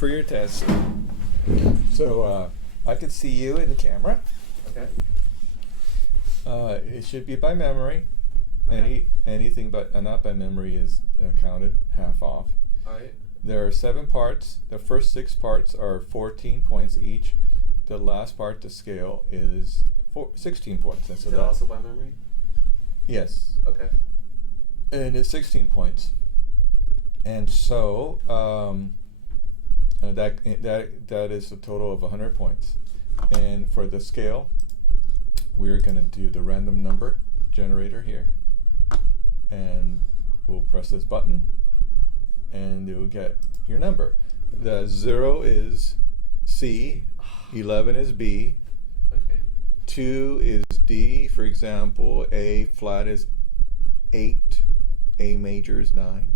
for your test. So I could see you in the camera. Okay. It should be by memory. Okay. Anything but not by memory is counted half off. All right. There are 7 parts. The first 6 parts are 14 points each. The last part, the scale, is 16 points. And so Is that also by memory? Yes. Okay. And it's 16 points. And so that is a total of 100 points. And for the scale, we're going to do the random number generator here. And we'll press this button, and you'll get your number. The 0 is C, 11 is B, Okay. 2 is D, for example, A flat is 8, A major is 9.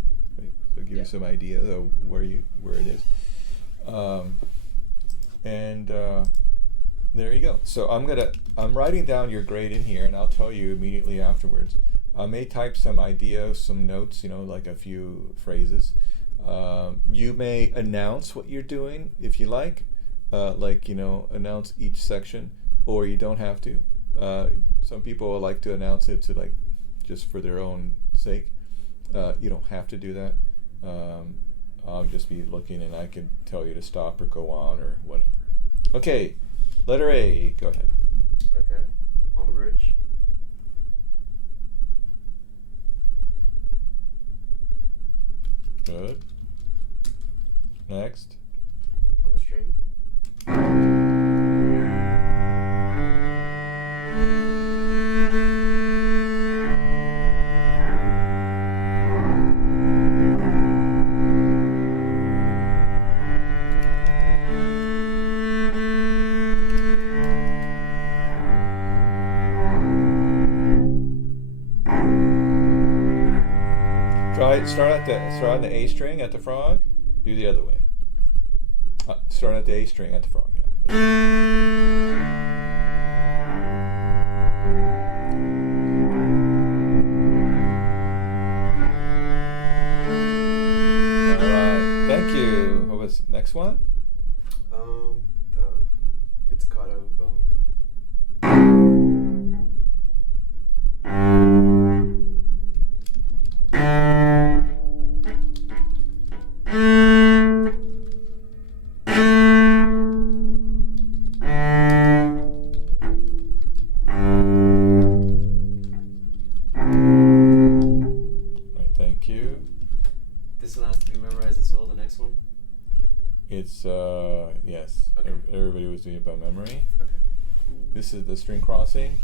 So give you some idea of where it is. There you go. So I'm writing down your grade in here, and I'll tell you immediately afterwards. I may type some ideas, some notes, like a few phrases. You may announce what you're doing if you like, announce each section, or you don't have to. Some people like to announce it to just for their own sake. You don't have to do that. I'll just be looking, and I can tell you to stop or go on or whatever. Okay, letter A, go ahead. Okay. On the bridge. Good. Next. On the string. Start on the A string at the frog. Do the other way. Start at the A string at the frog. Yeah. All right. Thank you. What was next one? The pizzicato bone. This one has to be memorized as well, the next one? It's, yes. Okay. Everybody was doing it by memory. Okay. This is the string crossing.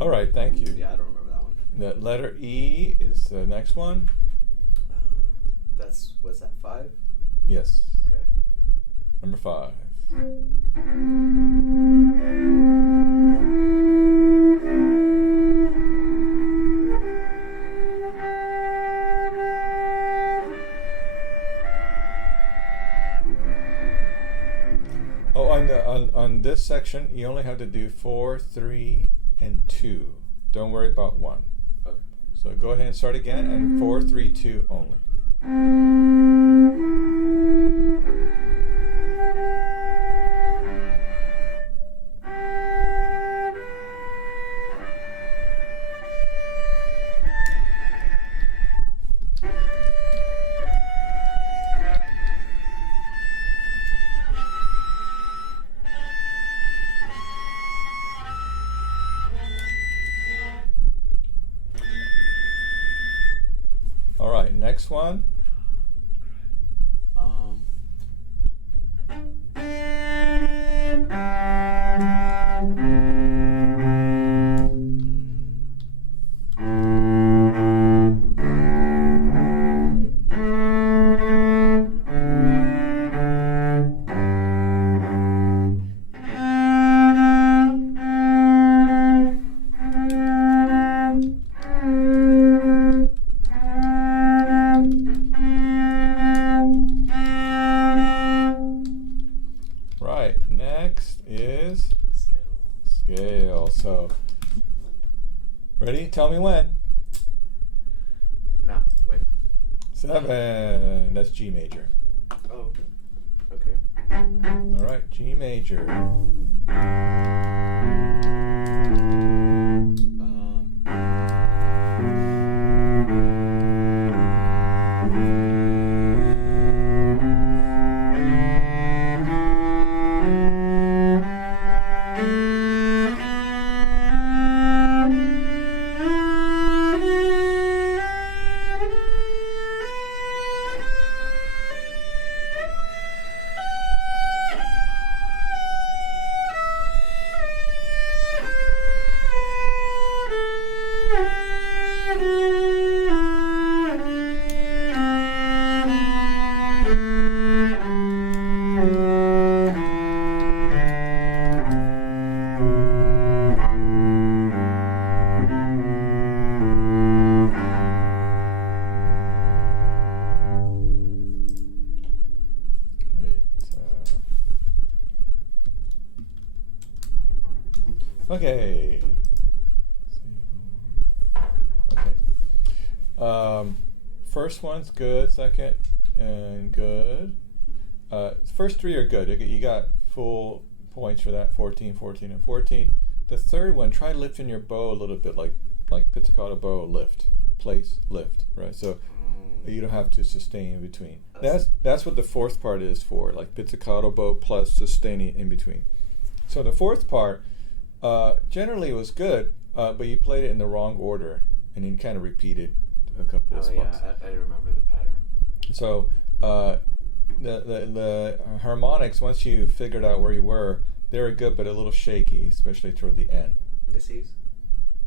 All right, thank you. Yeah, I don't remember that one. The letter E is the next one. What's that, 5? Yes. Okay. Number 5. Oh, on this section, you only have to do 4, 3, and 2. Don't worry about 1. Okay. So go ahead and start again, and 4, 3, 2 only. next one. Right, next is scale. So, ready? Tell me when. Now, wait. 7. That's G major. Oh, okay. All right, G major. Okay. Okay. First one's good. Second and good. First 3 are good. You got full points for that. 14, 14, and 14. The third one, try lifting your bow a little bit, like pizzicato bow, lift, place, lift. Right. So you don't have to sustain in between. That's what the fourth part is for, like pizzicato bow plus sustaining in between. So the fourth part. Generally it was good, but you played it in the wrong order, and you kind of repeated a couple of spots. Yeah, I remember the pattern. So the harmonics, once you figured out where you were, they were good, but a little shaky, especially toward the end. The C's?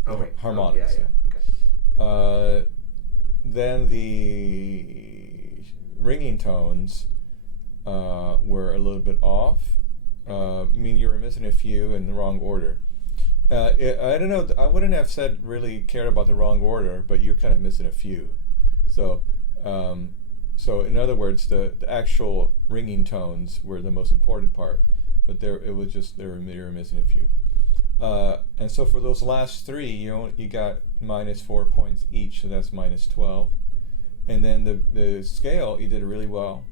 Oh, wait. Harmonics. Yeah. Okay. Then the ringing tones were a little bit off. I mean, you were missing a few in the wrong order. I don't know. I wouldn't have said really cared about the wrong order, but you're kind of missing a few. So, so in other words, the actual ringing tones were the most important part, but they were missing a few. And so for those last 3, you got -4 points each, so that's -12. And then the scale, you did really well.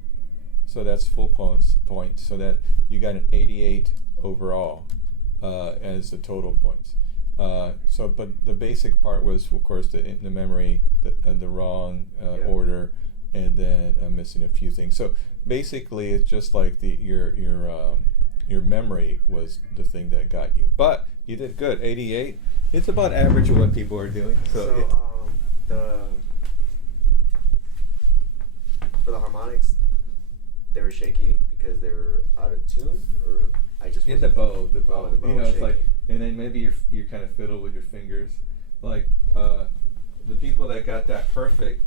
So that's full points, so that you got an 88 overall as the total points. But the basic part was, of course, the memory, the wrong order, and then missing a few things. So basically, it's just like your memory was the thing that got you. But you did good, 88. It's about average of what people are doing. For the harmonics, they were shaky because they were out of tune, or I just the bow. The bow It's shaky. like, and then maybe you kind of fiddle with your fingers. Like the people that got that perfect,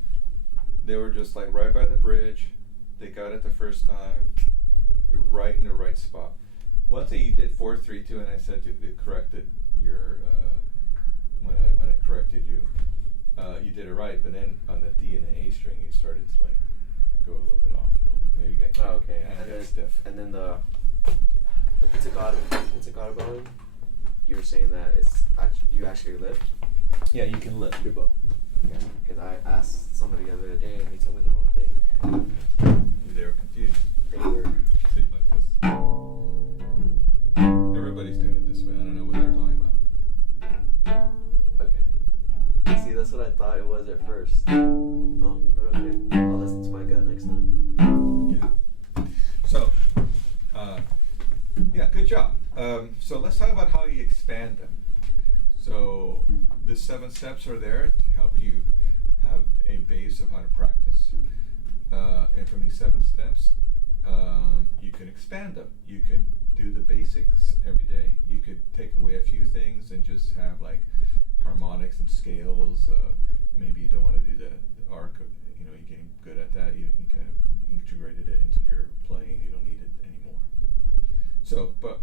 they were just like right by the bridge. They got it the first time. You're right in the right spot. One thing you did 4-3-2, and I said it corrected your when I corrected you. You did it right, but then on the D and the A string, you started to like go a little bit off. Maybe you got okay. and got stiff. And then the pizzicato bowing, you were saying that you actually lift. Yeah, you can lift your bow. Okay. Because I asked somebody the other day and they told me the wrong thing. They were confused. They were. See, like this. Everybody's doing it this way. I don't know what they're talking about. Okay. See, that's what I thought it was at first. But okay. I'll listen to my gut next time. Yeah. So, yeah, good job. So let's talk about how you expand them. So the 7 steps are there to help you have a base of how to practice. And from these 7 steps, you can expand them. You could do the basics every day. You could take away a few things and just have like harmonics and scales. Maybe you don't want to do the arc. You know, you're getting good at that. You kind of integrated it into your playing. You don't need it anymore. So, but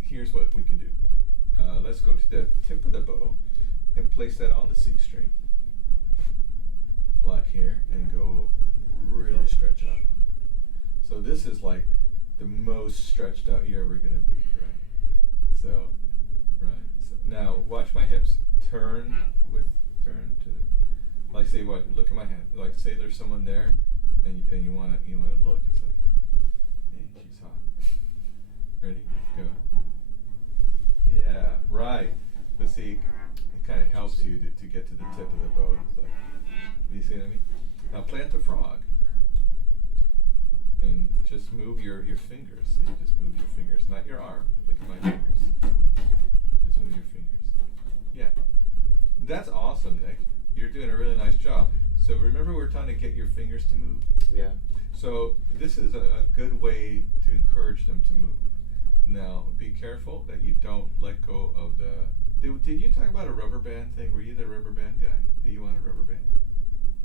here's what we can do. Let's go to the tip of the bow and place that on the C string. Flat here and go really stretch out. So this is like the most stretched out you're ever gonna be, right? So, right. So now watch my hips. Turn to the, like say what? Look at my hand. Like say there's someone there, and you wanna look. It's like, hey, she's hot. Ready? Go. Yeah, right. But see, it kind of helps you to get to the tip of the bow. It's like, do you see what I mean? Now plant the frog. And just move your fingers. So you just move your fingers, not your arm. Look at my fingers. Just move your fingers. Yeah. That's awesome, Nick. You're doing a really nice job. So remember we're trying to get your fingers to move? Yeah. So this is a good way to encourage them to move. Now, be careful that you don't let go of the... Did you talk about a rubber band thing? Were you the rubber band guy? Did you want a rubber band?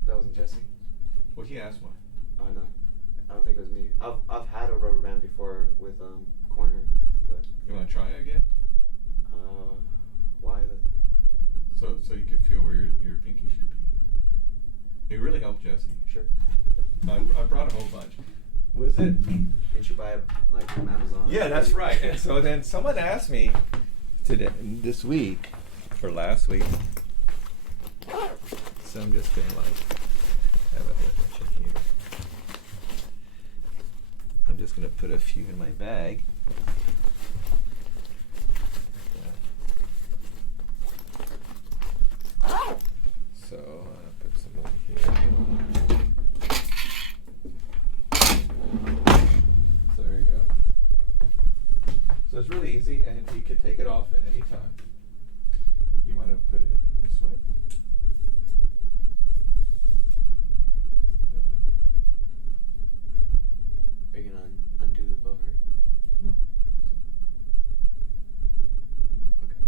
That wasn't Jesse. Well, he asked one. Oh, no. I don't think it was me. I've had a rubber band before with corner, but... You want to try it again? Why? So you could feel where your pinky should be. It really helped Jesse. Sure. I brought a whole bunch. Was it? Didn't you buy it like from Amazon? Yeah, that's right. And so then someone asked me this week or last week. So I'm just gonna have a whole bunch in here. I'm just gonna put a few in my bag. So I'll put some over here. So there you go. So it's really easy, and you can take it off at any time. You want to put it in this way. Are you gonna undo the bow here? No. Okay.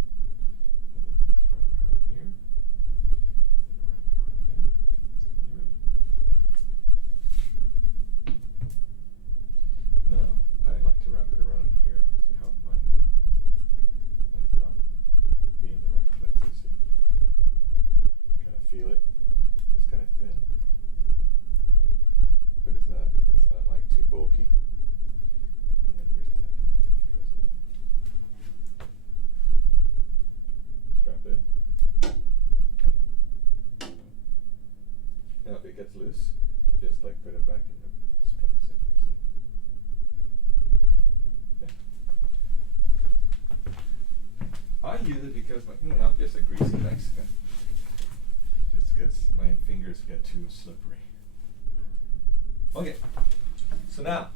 And then you just wrap it around here. And you wrap it around there. And you're ready. Now, I like to wrap it around here to help my thumb be in the right place. You see? Kind of feel it. It's kind of thin. Okay. But it's not like too bulky. And then your pinky goes in there. Strap in. Now if it gets loose, just like put it back in this place in here, see? Yeah. I use it because I'm just a greasy Mexican. Just gets my fingers get too slippery. Okay. So now,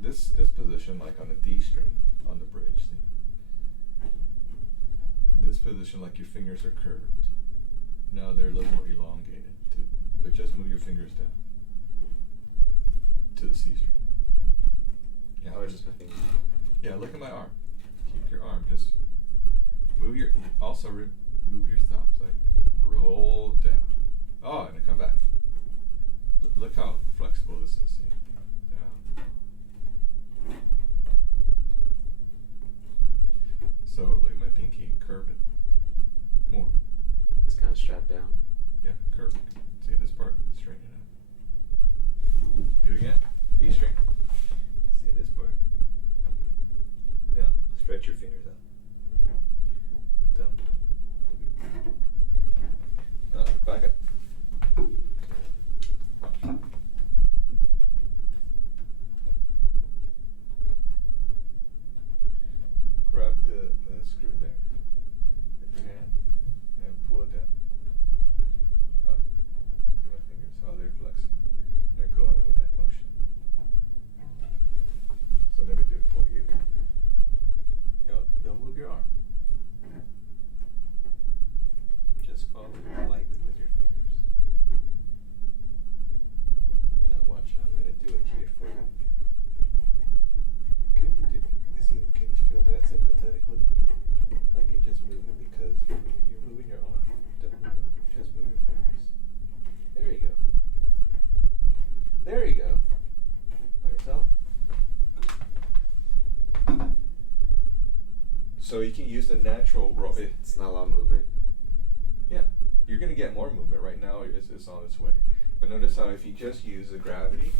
this position, like on the D string on the bridge, see? This position, like your fingers are curved. Now they're a little more elongated too, but just move your fingers down to the C string. Yeah. Or just my fingers? Yeah, look at my arm. Keep your arm, just move your, also move your thumbs, like roll down. Oh, and then come back. Look how flexible this is. See? Down. So look at my pinky. Curve it. More. It's kind of strapped down. Yeah, curve. See this part? Straighten it out. Do it again. D string. See this part? Now, stretch your fingers out. Down. Back up. Grab the screw there with your hand and pull it down. Up. See my fingers, how they're flexing. They're going with that motion. So let me do it for you. Now, don't So you can use the natural roll. It's not a lot of movement. Yeah, you're going to get more movement. Right now it's on its way. But notice how if you just use the gravity,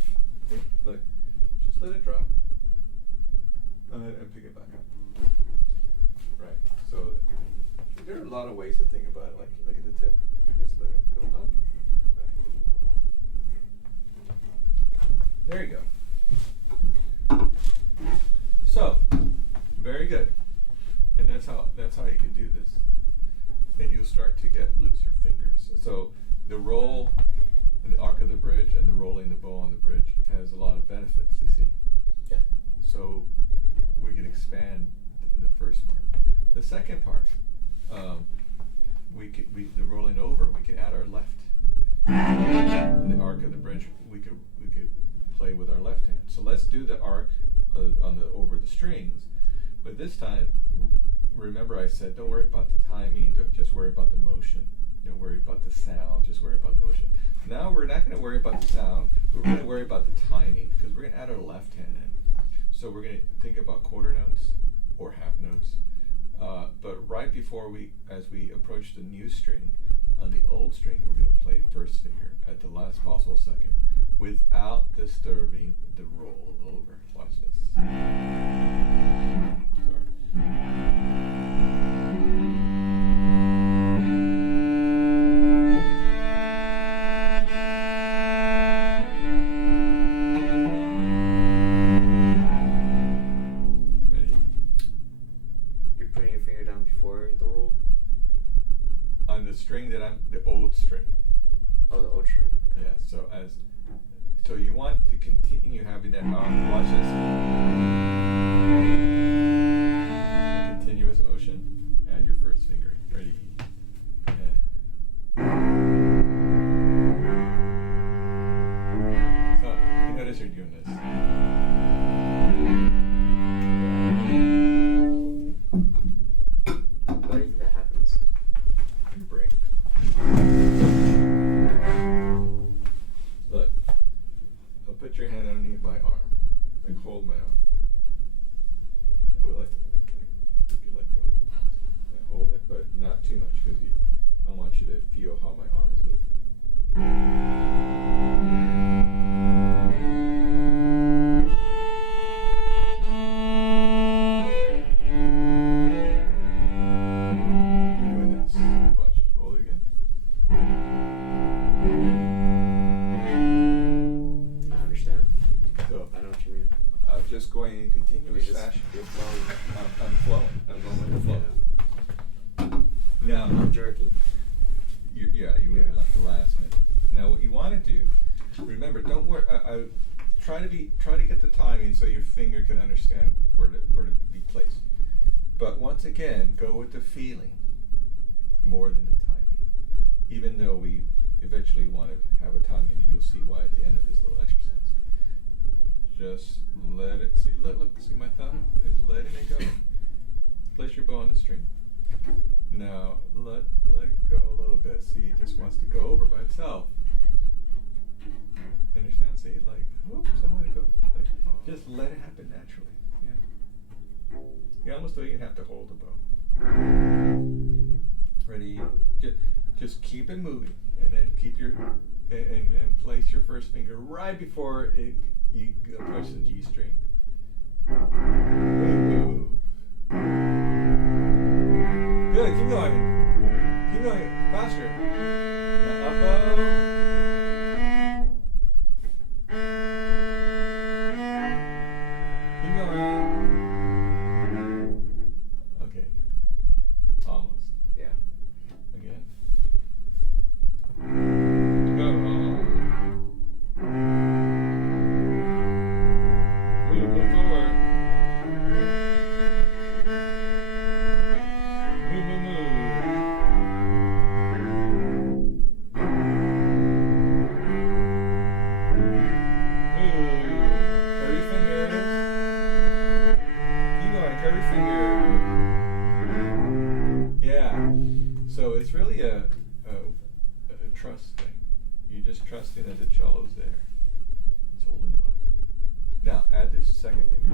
okay, look, just let it drop and pick it back up. Right, so there are a lot of ways to think about it. Like, look at the tip. You just let it go up, go back. There you go. So, very good. And that's how you can do this. And you'll start to get looser fingers. So the roll, the arc of the bridge, and the rolling the bow on the bridge has a lot of benefits. You see. Yeah. So we can expand the first part. The second part, the rolling over, we can add our left. And the arc of the bridge, we could play with our left hand. So let's do the arc over the strings, but this time, remember I said don't worry about the timing, just worry about the motion. Don't worry about the sound, just worry about the motion. Now we're not going to worry about the sound, but we're going to worry about the timing, because we're going to add our left hand in. So we're going to think about quarter notes or half notes. But right before as we approach the new string, on the old string, we're going to play first finger at the last possible second without disturbing the roll over. Watch this. Sorry. Ready? You're putting your finger down before the roll? On the string the old string. Oh, the old string. Okay. Yeah, so you want to continue having that watch this. A continuous motion. Add your first finger in. Ready? So you notice you're doing this. Why do you think that happens? Your brain. Look, I'll put your hand underneath my arm. Like hold my arm. Like you can let go. Like hold it, but not too much because I want you to feel how my arm is moving. Doing this. Watch. Hold it again. I understand. So I know what you mean. I'm just going in continuous You're just- fashion. you're flowing. I'm flowing. I'm going with the flow. Now, I'm jerking. you waited like the last minute. Now, what you want to do, remember, don't worry. Try to get the timing so your finger can understand where to be placed. But once again, go with the feeling more than the timing. Even though we eventually want to have a timing, and you'll see why at the end of this little exercise. Just let it see. Look, see my thumb? It's letting it go. Place your bow on the string. Now let go a little bit. See, it just wants to go over by itself. Understand? See, like, oops, I want to go. Like, just let it happen naturally. Yeah. You almost don't even have to hold the bow. Ready? Just keep it moving, and then keep your and place your first finger right before you approach the G string. Move. Good. Keep going. Keep going faster. Now up bow. Keep going. Okay. Almost. Yeah. Again. Go. Move forward. Move. Curve your fingers. Keep going. Curve your finger. Yeah. So it's really a trust thing. You're just trusting that the cello's there. It's holding you up. Now add this second thing.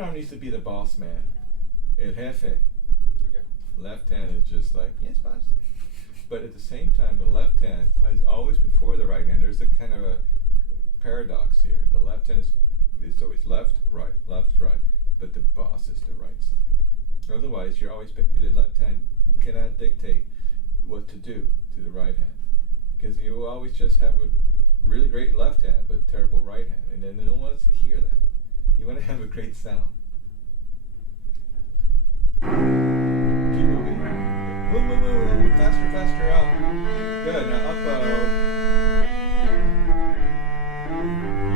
right arm needs to be the boss man, el jefe. Okay. Left hand is just like, yes, boss. But at the same time, the left hand is always before the right hand. There's a kind of a paradox here. The left hand is always left, right, but the boss is the right side. Otherwise, you're always the left hand cannot dictate what to do to the right hand, because you will always just have a really great left hand but terrible right hand, and then no one wants to hear that. You want to have a great sound. Keep moving. Move, faster, up. Good, now up bow.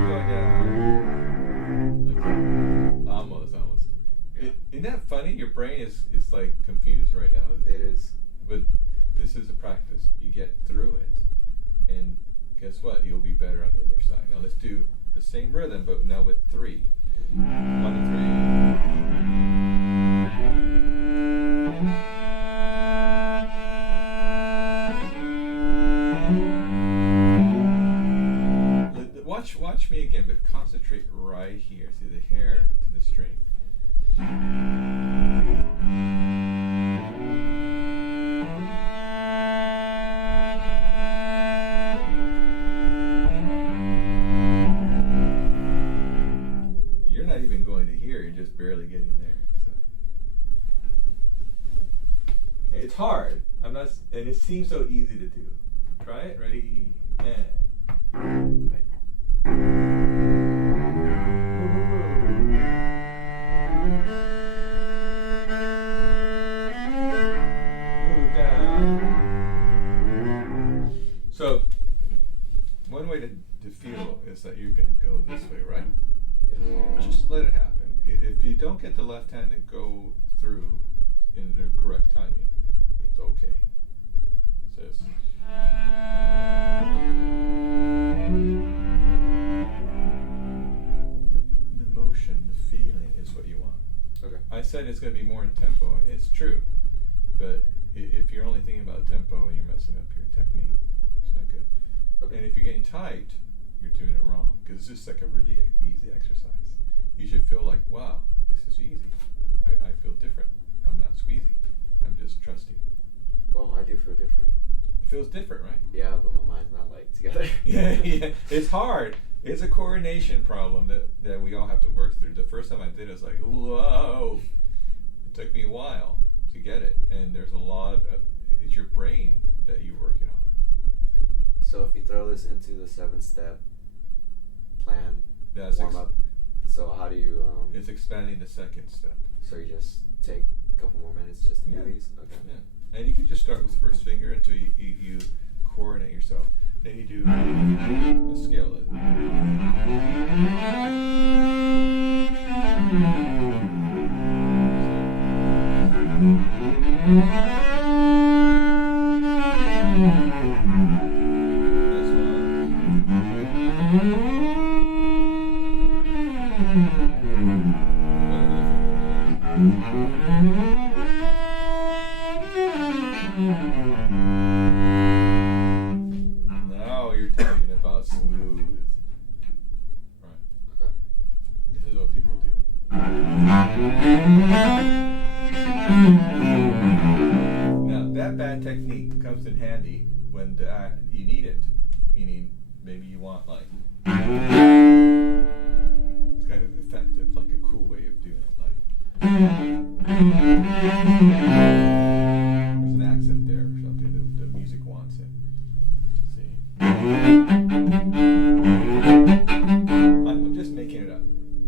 Going down. Okay, almost. Yeah. Isn't that funny? Your brain is like confused right now. It is. But this is a practice. You get through it, and guess what? You'll be better on the other side. Now let's do the same rhythm, but now with 3. 1 and 3. Watch me again, but concentrate right here. See the hair to the string. You're not even going to hear, you're just barely getting there. So. It's hard. And it seems so easy to do. Try it. Ready? And. Right. Move down. So, one way to feel is that you're going to go this way, right? Yeah. Just let it happen. If you don't get the left hand to go through in the correct timing, it's okay. Says. The motion, the feeling is what you want. Okay. I said it's going to be more in tempo, and it's true. But if you're only thinking about tempo and you're messing up your technique, it's not good. Okay. And if you're getting tight, you're doing it wrong, because it's just like a really easy exercise. You should feel like, wow, this is easy. I feel different. I'm not squeezy. I'm just trusting. Well, I do feel different. It feels different, right? Yeah, but my mind's not like together. yeah. It's hard. It's a coordination problem that we all have to work through. The first time I did it, I was like, whoa. It took me a while to get it. And there's a lot of, it's your brain that you're working on. So if you throw this into the 7-step plan, Yeah, it's warm up, so how do you... it's expanding the second step. So you just take a couple more minutes just to do these? Okay. Yeah. And you can just start with first finger until you coordinate yourself. Then you do a scale it. Now you're talking about smooth. Right. Okay. This is what people do. Now that bad technique comes in handy when you need it. Meaning maybe you want like it's kind of effective, like a cool way of doing it, like there's an accent there or something. The music wants it. See, I'm just making it up,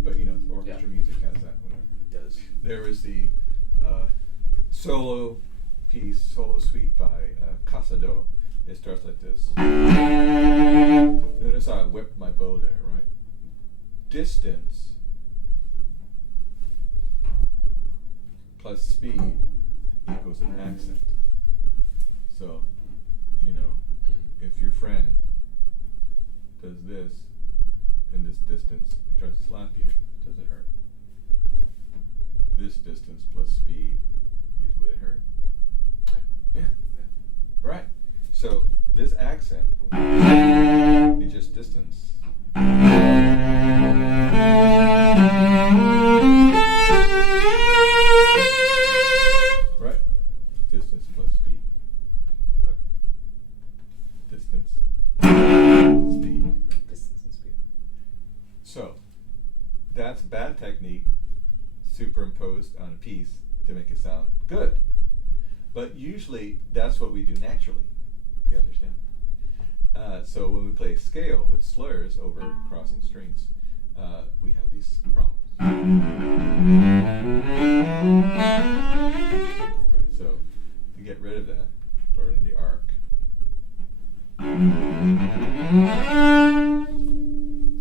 but you know, orchestra music has that. Whatever It does. there is the solo piece, solo suite by Casado. It starts like this. Notice how I whipped my bow there, right? Distance plus speed equals an accent. So, you know, if your friend does this in this distance and tries to slap you, it doesn't hurt. This distance plus speed is what it hurt. Yeah. Right. So this accent is just distance. technique superimposed on a piece to make it sound good. But usually that's what we do naturally. You understand? So when we play a scale with slurs over crossing strings, we have these problems. Right, so to get rid of that, learn in the arc.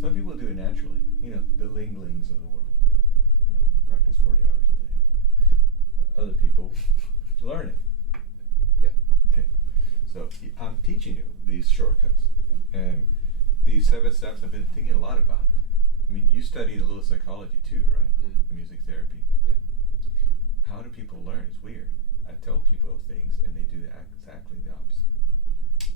Some people do it naturally. You know, the Ling-Lings of the world. You know, they practice 40 hours a day. Other people learn it. Yeah. Okay. So I'm teaching you these shortcuts. And these 7 steps, I've been thinking a lot about it. I mean, you studied a little psychology too, right? Music therapy. Yeah. How do people learn? It's weird. I tell people things and they do exactly the opposite.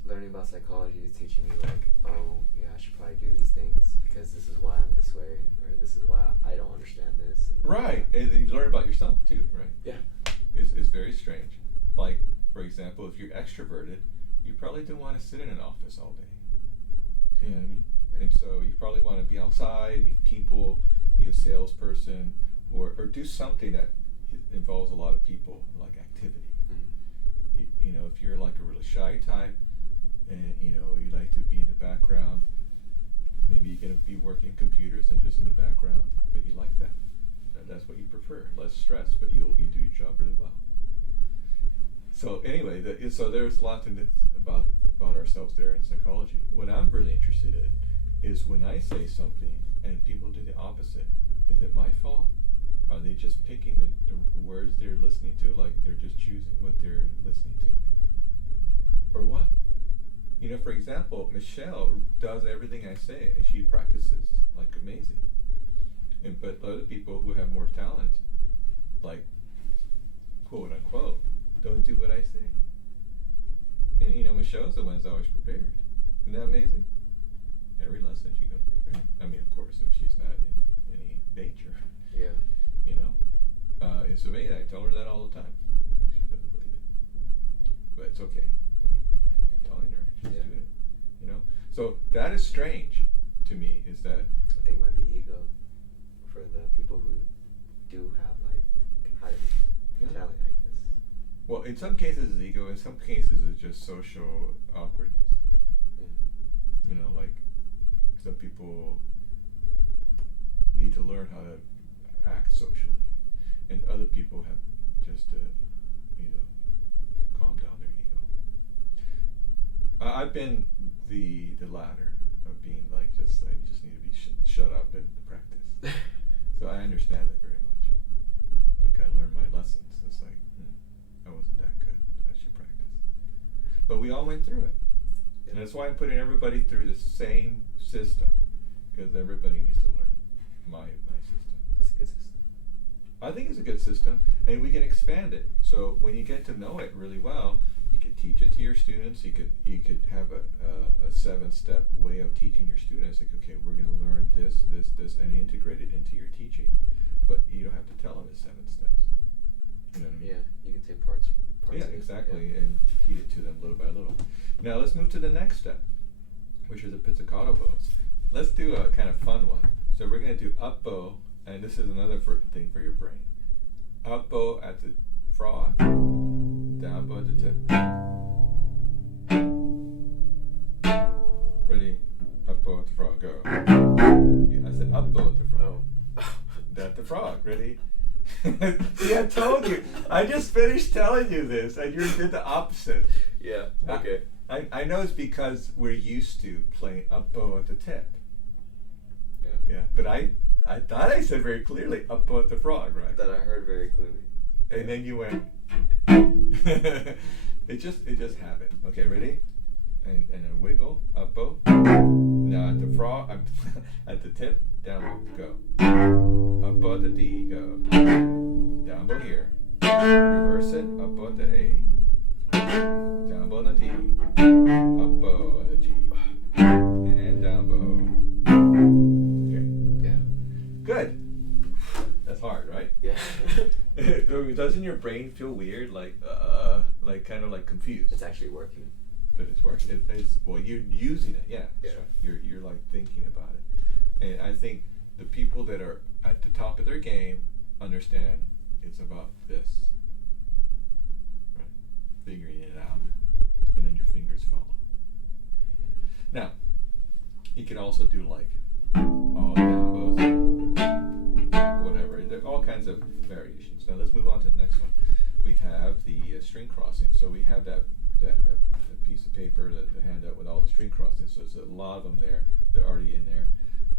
Learning about psychology is teaching you like, oh yeah, I should probably do these things because this is why I'm this way, or this is why I don't understand this. And Right, and you learn about yourself too, right? Yeah. It's very strange. Like, for example, if you're extroverted, you probably don't want to sit in an office all day. You know what I mean? Yeah. And so you probably want to be outside, meet people, be a salesperson, or do something that involves a lot of people, like activity. You know, if you're like a really shy type, and you know you like to be in the background, maybe you're going to be working computers and just in the background, but you like that. That's what you prefer, less stress, but you do your job really well. So anyway, so there's a lot about ourselves there in psychology. What I'm really interested in is when I say something and people do the opposite. Is it my fault? Are they just picking the words they're listening to, like they're just choosing what they're listening to? Or what? You know, for example, Michelle does everything I say, and she practices like amazing. But other people who have more talent, like quote unquote, don't do what I say. And you know, Michelle's the one who's always prepared. Isn't that amazing? Every lesson she comes prepared. I mean, of course, if she's not in any danger. Yeah. You know, it's amazing. I tell her that all the time. She doesn't believe it, but it's okay. I mean, I'm telling her she's doing it. You know, so that is strange to me. Is that I think it might be ego for the people who do have like high talent, I guess. Well, in some cases it's ego. In some cases it's just social awkwardness. You know, like some people need to learn how to act socially, and other people have just to, you know, calm down their ego. I've been the latter of being like I just need to be shut up and practice. So I understand it very much. Like I learned my lessons. It's like I wasn't that good. I should practice. But we all went through it, and that's why I'm putting everybody through the same system, because everybody needs to learn it. My system. That's a good system. I think it's a good system, and we can expand it. So when you get to know it really well, you could teach it to your students. You could have a 7-step way of teaching your students. Like, okay, we're going to learn this, and integrate it into your teaching. But you don't have to tell them it's 7 steps. You know what I mean? Yeah, you can take parts Yeah, of it. exactly, Yeah. and feed it to them little by little. Now let's move to the next step, which are the pizzicato bows. Let's do a kind of fun one. So we're going to do up bow, and this is another thing for your brain. Up bow at the frog, down bow at the tip. Ready? Up bow at the frog, go. Yeah, I said up bow at the frog. Oh. At the frog, ready? See, I told you. I just finished telling you this, and you did the opposite. Yeah, okay. I know it's because we're used to playing up bow at the tip. Yeah, but I thought I said very clearly up bow at the frog, right? That I heard very clearly. And then you went. it just happened. Okay, ready? And a wiggle, up bow. Now at the frog, at the tip, down bow, go. Up bow at the D, go. Down bow here. Reverse it, up bow at the A. Down bow on the D. Up bow on the G. And down bow. Okay. Yeah. Good. That's hard, right? Yeah. Doesn't your brain feel weird, like kind of like confused? It's actually working. But it's working. Well, you're using it, yeah. Yeah. So you're like thinking about it, and I think the people that are at the top of their game understand it's about this, right? Figuring it out, and then your fingers follow. Now, you can also do like all down bows, whatever. There are all kinds of variations. Now let's move on to the next one. We have the string crossing. So we have that piece of paper, the handout with all the string crossings. So there's a lot of them there. They're already in there.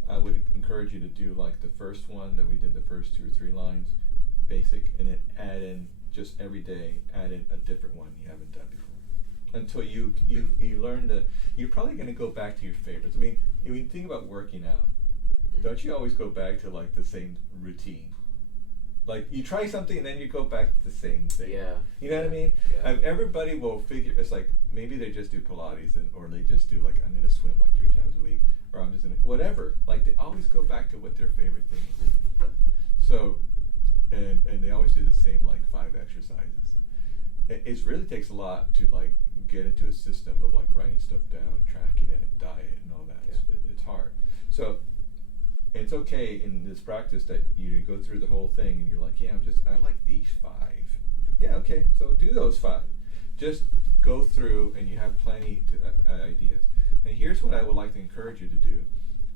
I would encourage you to do like the first one that we did, the first 2 or 3 lines, basic, and then add in just every day, add in a different one you haven't done before. Until you learn you're probably going to go back to your favorites. I mean, when you think about working out, don't you always go back to like the same routine? Like you try something and then you go back to the same thing. Yeah. You know what I mean? Yeah. Everybody will figure, it's like maybe they just do Pilates or they just do like, I'm going to swim like 3 times a week, or I'm just going to, whatever. Like they always go back to what their favorite thing is. So, and they always do the same like 5 exercises. It really takes a lot to like get into a system of like writing stuff down, tracking it, diet, and all that. Yeah. It's hard. So it's okay in this practice that you go through the whole thing and you're like, yeah, I like these 5. Yeah, okay, so do those 5. Just go through and you have plenty to ideas. And here's what I would like to encourage you to do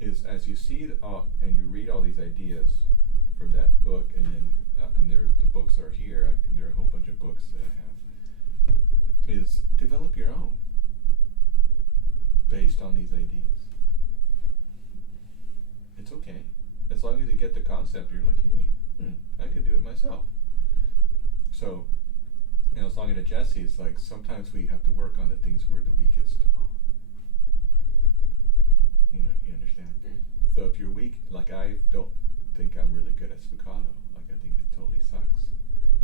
is as you see and you read all these ideas from that book, and then the books are here. There are a whole bunch of books that I have. Is develop your own based on these ideas. It's okay. As long as you get the concept, you're like, hey, I could do it myself. So, as long as Jesse, it's like sometimes we have to work on the things we're the weakest on. You understand? So if you're weak, like I don't think I'm really good at spiccato. Like I think it totally sucks.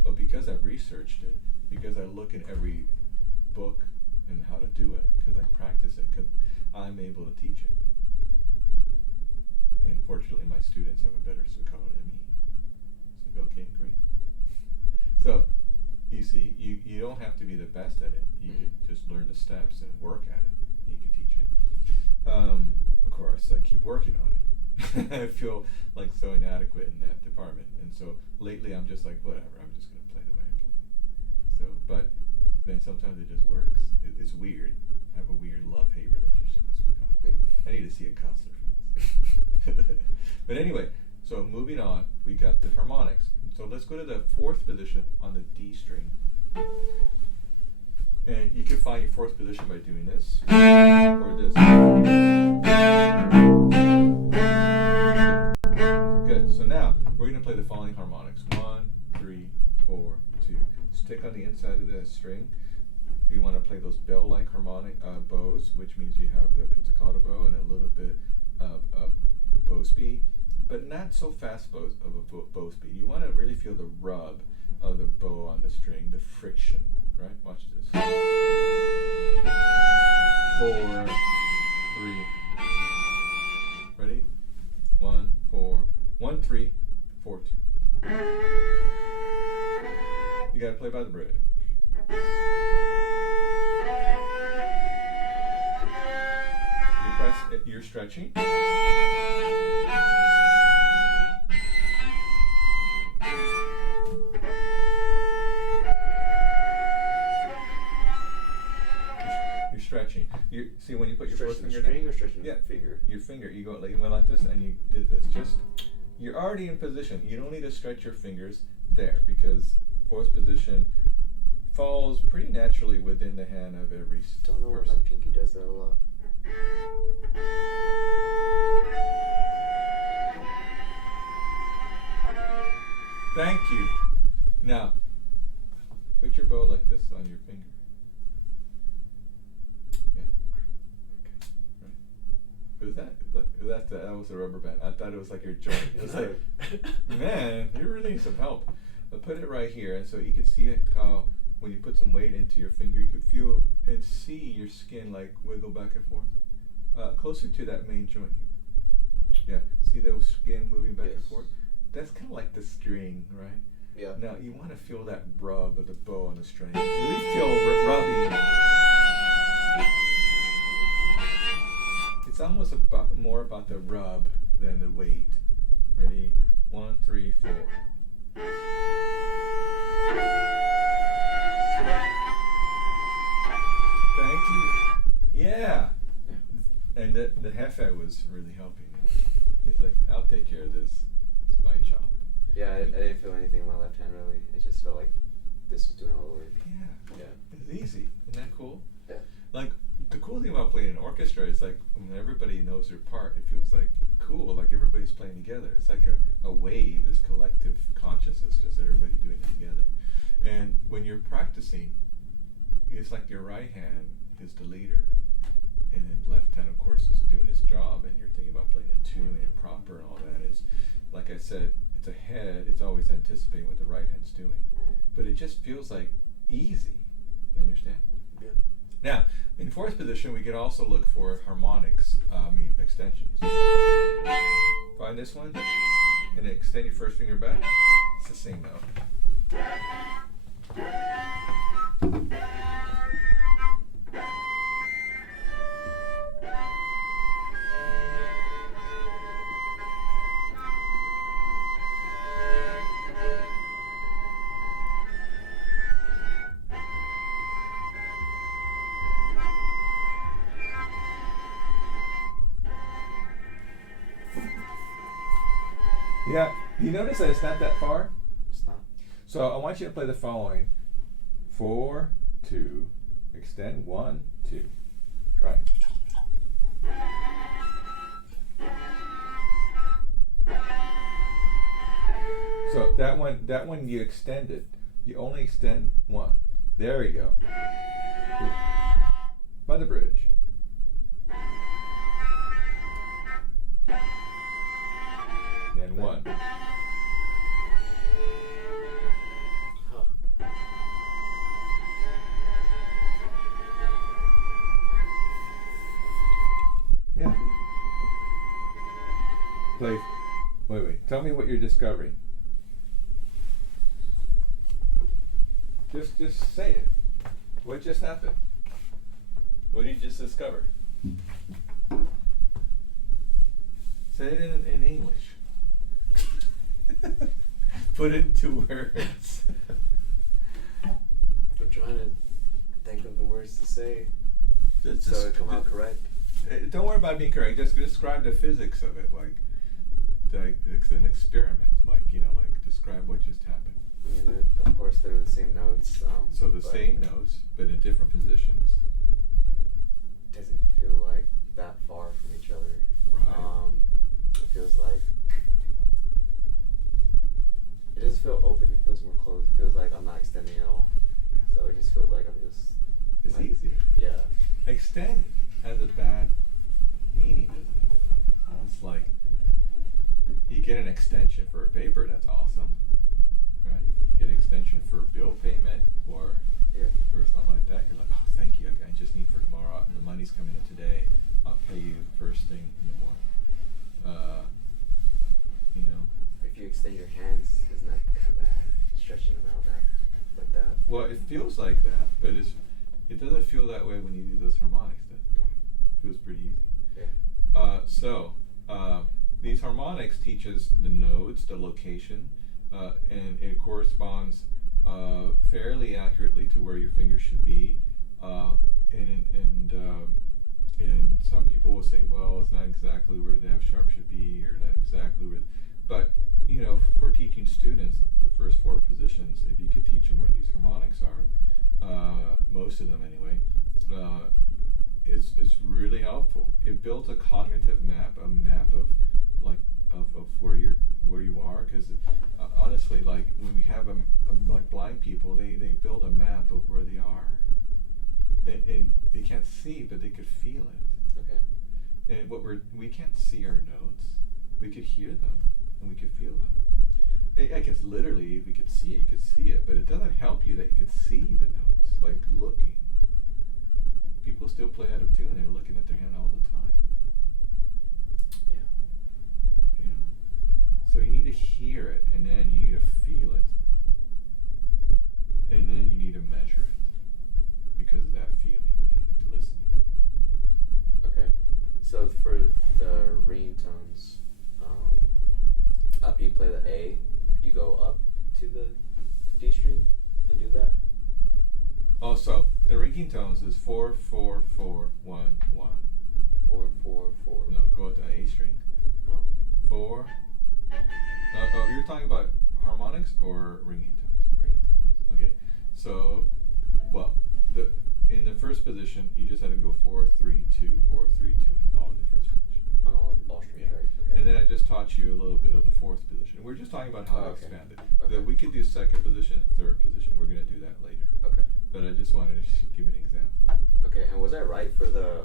But because I've researched it, because I look in every book and how to do it, because I practice it, because I'm able to teach it. And fortunately my students have a better spiccato than me. It's like, okay, great. So you see, you don't have to be the best at it. You can just learn the steps and work at it. You can teach it. Of course, I keep working on it. I feel like so inadequate in that department. And so lately I'm just like, whatever, I'm just going to play the way I play. So, but then sometimes it just works. It's weird. I have a weird love-hate relationship with spiccato. I need to see a counselor for this. But anyway, so moving on, we got the harmonics. So let's go to the 4th position on the D string. And you can find your 4th position by doing this or this. Good. So now we're going to play the following harmonics: 1, 3, 4, 2. Stick on the inside of the string. You want to play those bell-like harmonic bows, which means you have the pizzicato bow and a little bit of bow speed, but not so fast bow speed. You want to really feel the rub of the bow on the string, the friction, right? Watch this. 4, 3. Ready? 1, 4, 1, 3, 4, 2. You gotta play by the bridge. You press it, you're stretching. You're stretching. See when you put your fourth finger string down? or stretching Yeah, the finger? your finger. You go like you went like this, and you did this. You're already in position. You don't need to stretch your fingers there because 4th position falls pretty naturally within the hand of every Don't know why person. my pinky does that a lot. Thank you. Now, put your bow like this on your finger. Yeah. Right. That was a rubber band. I thought it was like your joint. It was like, man, you really need some help. But put it right here, and so you can see how when you put some weight into your finger, you can feel and see your skin like wiggle back and forth. Closer to that main joint here. Yeah. See those skin moving back and forth? That's kind of like the string, right? Yeah. Now you want to feel that rub of the bow on the string. Really feel rubbing. It's almost more about the rub than the weight. Ready? 1, 3, 4. Thank you. Yeah. And the Hefe was really helping me. He's like, I'll take care of this. It's my job. Yeah, I didn't feel anything in my left hand really. It just felt like this was doing all the work. Yeah. Yeah. It's easy. Isn't that cool? Yeah. Like, the cool thing about playing an orchestra is like when everybody knows their part, it feels like cool, like everybody's playing together. It's like a wave, this collective consciousness, just everybody doing it together. And when you're practicing, it's like your right hand is the leader, and then left hand, of course, is doing its job, and you're thinking about playing a tune and proper and all that. It's like I said, it's a head. It's always anticipating what the right hand's doing, but it just feels like easy. You understand? Yeah. Now, in fourth position, we can also look for harmonics, extensions. Find this one, and extend your first finger back. It's the same note. Yeah, you notice that it's not that far? It's not. So I want you to play the following. 4, 2, extend 1, 2. Try. So that one you extend it. You only extend 1. There you go. By the bridge. And 1. Huh. Yeah. Play. Wait. Tell me what you're discovering. Just say it. What just happened? What did you just discover? Say it in English. Put it into words. I'm trying to think of the words to say so it come out correct. Don't worry about being correct. Just describe the physics of it, like it's an experiment. Like describe what just happened. I mean, of course, they're the same notes. So the same notes, but in different positions. Doesn't feel like that far from each other. Right. It feels like it doesn't feel open. It feels more closed. It feels like I'm not extending at all. So it just feels like I'm just. It's like, easier. Yeah. Extend has a bad meaning, doesn't it? It's like you get an extension for a paper. That's awesome, right? You get an extension for bill payment or something like that. You're like, oh, thank you. I just need for tomorrow. The money's coming in today. I'll pay you first thing in the morning. If you extend your hands, isn't that kind of bad? Stretching them out like that. Well, it feels like that, but it doesn't feel that way when you do those harmonics. It feels pretty easy. Yeah. So these harmonics teach us the nodes, the location, and it corresponds fairly accurately to where your fingers should be. And some people will say, well, it's not exactly where the F sharp should be, or not exactly where. But for teaching students, the first 4 positions, if you could teach them where these harmonics are, most of them anyway, it's really helpful. It builds a cognitive map, a map of where you are. Because honestly, like when we have like blind people, they build a map of where they are, and they can't see, but they could feel it. Okay. And we can't see our notes, we could hear them and we could feel them. I guess literally, if we could see it, you could see it, but it doesn't help you that you could see the notes, like looking. People still play out of tune, they're looking at their hand all the time. Yeah. So you need to hear it, and then you need to feel it, and then you need to measure it because of that feeling and listening. Okay. So for the ringtones, ringing tones is 4 4 4 1 1. 4 4 4. No, go to the A string. Oh. 4. Oh, you're talking about harmonics or ringing tones? Ringing tones. Okay, so, well, in the first position, you just had to go 4 3 2 4 3 2, all in the first position. On all strings, Yeah. right? Okay. And then I just taught you a little bit of the fourth position. We're just talking about how to okay. expand it. Okay. We could do second position and third position. We're going to do that later. Okay. But I just wanted to give an example. Okay, and was I right for the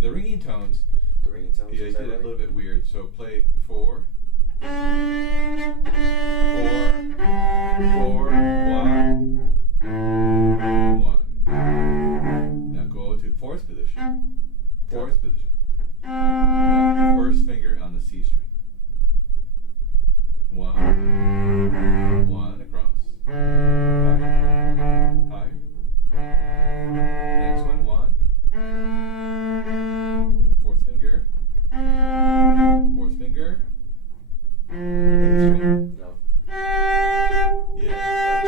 ringing tones? The ringing tones. Yeah, I was did I it right? a little bit weird. So play 4 4 4 1 1. Now go to fourth position. Fourth position. Now first finger on the C string. 1 1 across. Higher. Next one 1. Fourth finger. Fourth finger. A string. No. Yes.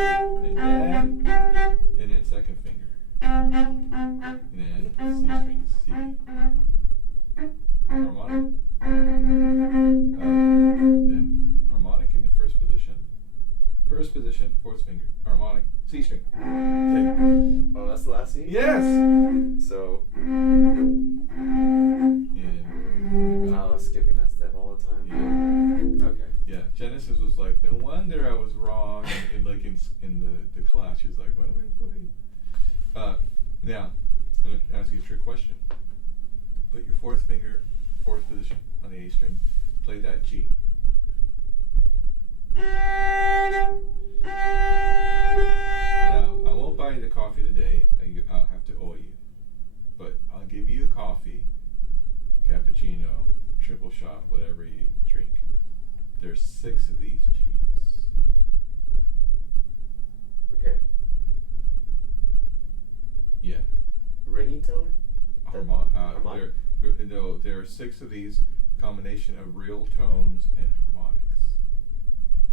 And then second finger. And then C string. C. Harmonic. Then harmonic in the first position. First position, fourth finger. Harmonic. C string. Okay. Oh, that's the last C? Yes. So And I was skipping that step all the time. yeah. Okay. Yeah, Genesis was like, no wonder I was wrong in like in the class. She was like, what am I doing? Now, I'm going to ask you a trick question. Put your fourth finger, fourth position on the A string. Play that G. Now, I won't buy you the coffee today. I'll have to owe you. But I'll give you a coffee, cappuccino, triple shot, whatever you drink. There's 6 of these G's. Okay. Yeah. Ringing tone? Harmonic? There are 6 of these, combination of real tones and harmonics.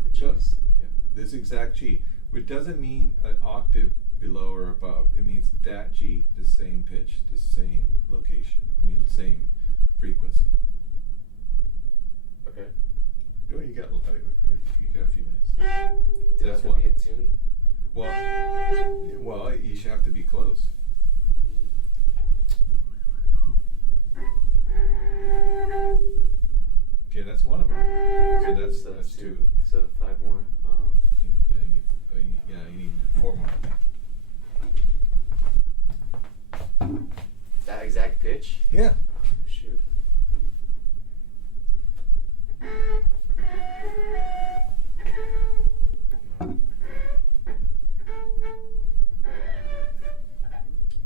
The G's. Yeah. This exact G, which doesn't mean an octave below or above. It means that G, the same pitch, the same location. I mean, the same frequency. Okay. Oh, you got a few minutes. Did That's that one. be in tune? Well, you should have to be close. Okay, that's one of them. So that's 2. So 5 more. You need 4 more. That exact pitch? Yeah. Shoot.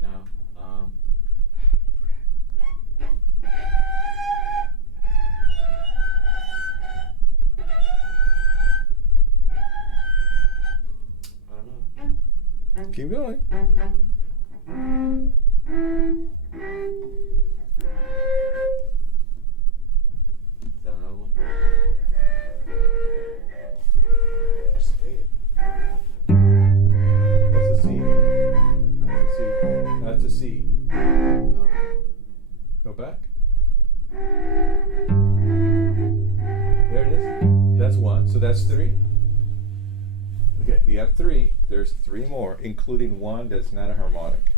No. I don't know. Keep going. Is that another one? Just play it. That's a C. That's a C. Oh. Go back. There it is. That's 1. So that's 3. Okay, you have 3. There's 3 more, including 1 that's not a harmonic.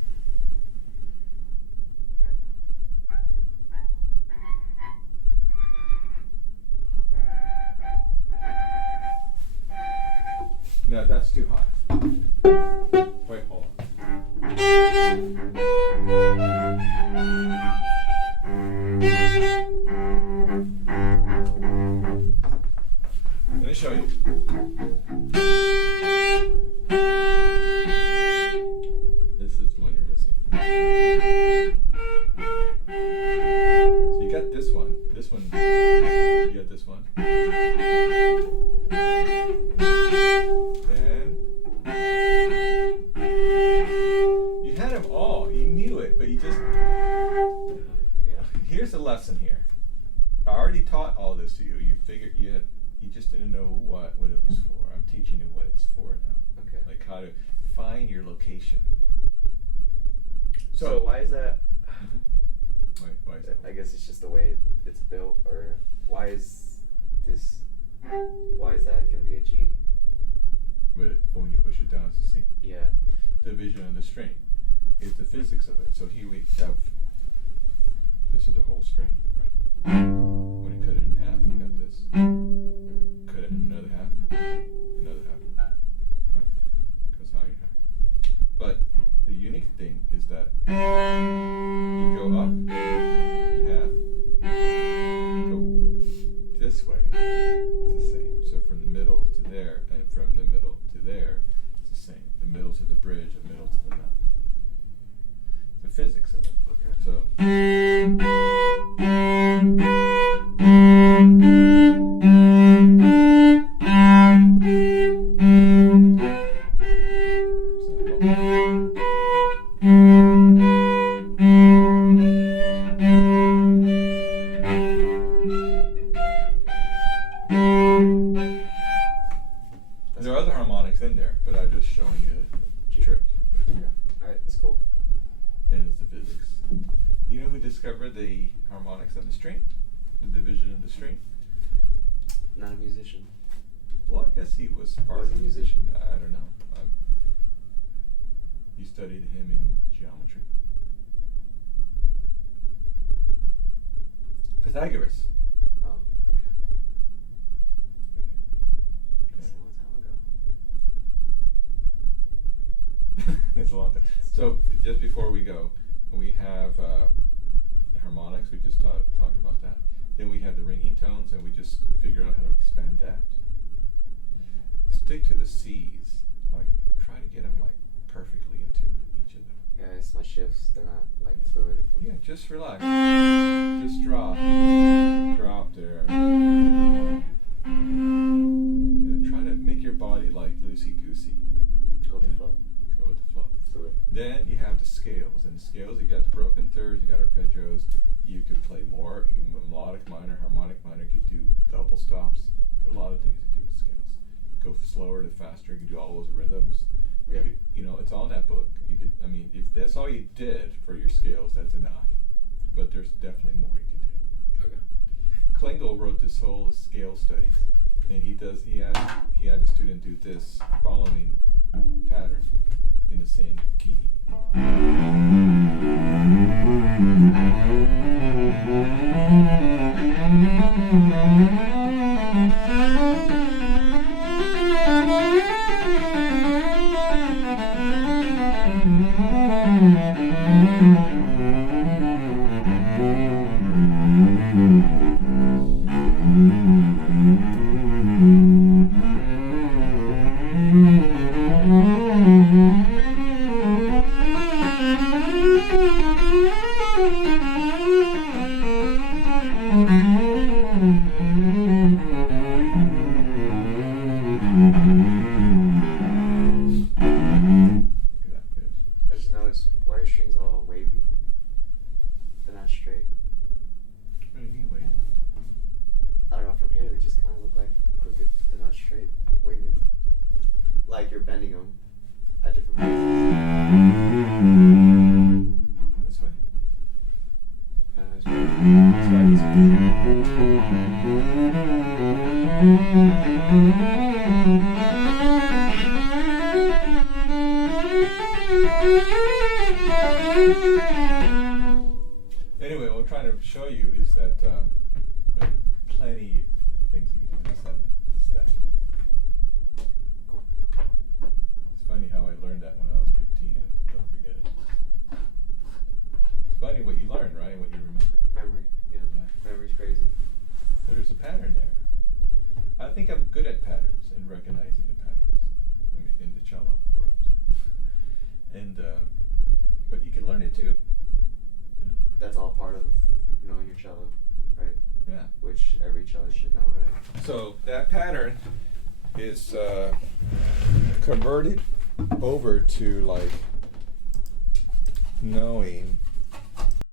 No, that's too high. Wait, hold on. Let me show you. This is one you're missing. So you got this one. This one. You got this one. Then you had them all. You knew it, but you just. Yeah. Here's the lesson here. I already taught all this to you. You figured you just didn't know what it was for. I'm teaching you what it's for now. Okay. Like how to find your location. So why is that? Why is that? I guess it's just the way it's built, or why is that gonna be a G? But when you push it down, it's a C. Yeah. Division of the string is the physics of it. So here we have, this is the whole string, right? When you cut it in half, you got this. Cut it in another half, right? Goes higher and higher. But the unique thing is that you go up half, go this way, it's the same. So from the middle to there, and from the middle to there, it's the same. The middle to the bridge, the middle to the knot. The physics of it. Okay. So. There are other harmonics in there, but I'm just showing you the trick. Okay. Alright, that's cool. And it's the physics. You know who discovered the harmonics on the string? The division of the string? Not a musician. Well, I guess he was part Was of he a musician? I don't know. You studied him in geometry. Pythagoras. Oh, okay. That's Okay. a long time ago. It's a long time. So just before we go, we have the harmonics. We just talked about that. Then we have the ringing tones, and we just figured out how to expand that. Stick to the C's. Like, try to get them like perfectly in tune, each of them. Yeah, it's my shifts. They're not like Yeah. fluid. Yeah, just relax. Just drop. Drop there. Yeah, try to make your body like loosey-goosey. Go with Yeah. the flow. Go with the flow. Fluid. Then you have the scales. And the scales, you got the broken thirds, you got arpeggios. You could play more. You can melodic minor, harmonic minor. You could do double stops. There are a lot of things to do with scales. Go slower to faster. You can do all those rhythms. Yeah. You know, it's all in that book. You could, I mean, if that's all you did for your scales, that's enough. But there's definitely more you can do. Okay. Klingel wrote this whole scale studies, and he had the student do this following pattern in the same key. I just noticed, why are your strings all wavy? They're not straight. What do you mean, wait? I don't know, from here they just kind of look like crooked. They're not straight, wavy. Like you're bending them at different places. This way? It's right this Anyway, what we're trying to show you is that there are plenty of things you can do in the 7 step. Cool. It's funny how I learned that when I was 15 and don't forget it. It's funny what you learn, right? What you remember. Memory, yeah. Yeah. Memory's crazy. But there's a pattern there. I think I'm good at patterns and recognizing the patterns. I mean, in the cello world. And but you can learn it too. You know? That's all part of knowing your cello, right? Yeah. Which every cellist should know, right? So that pattern is converted over to like knowing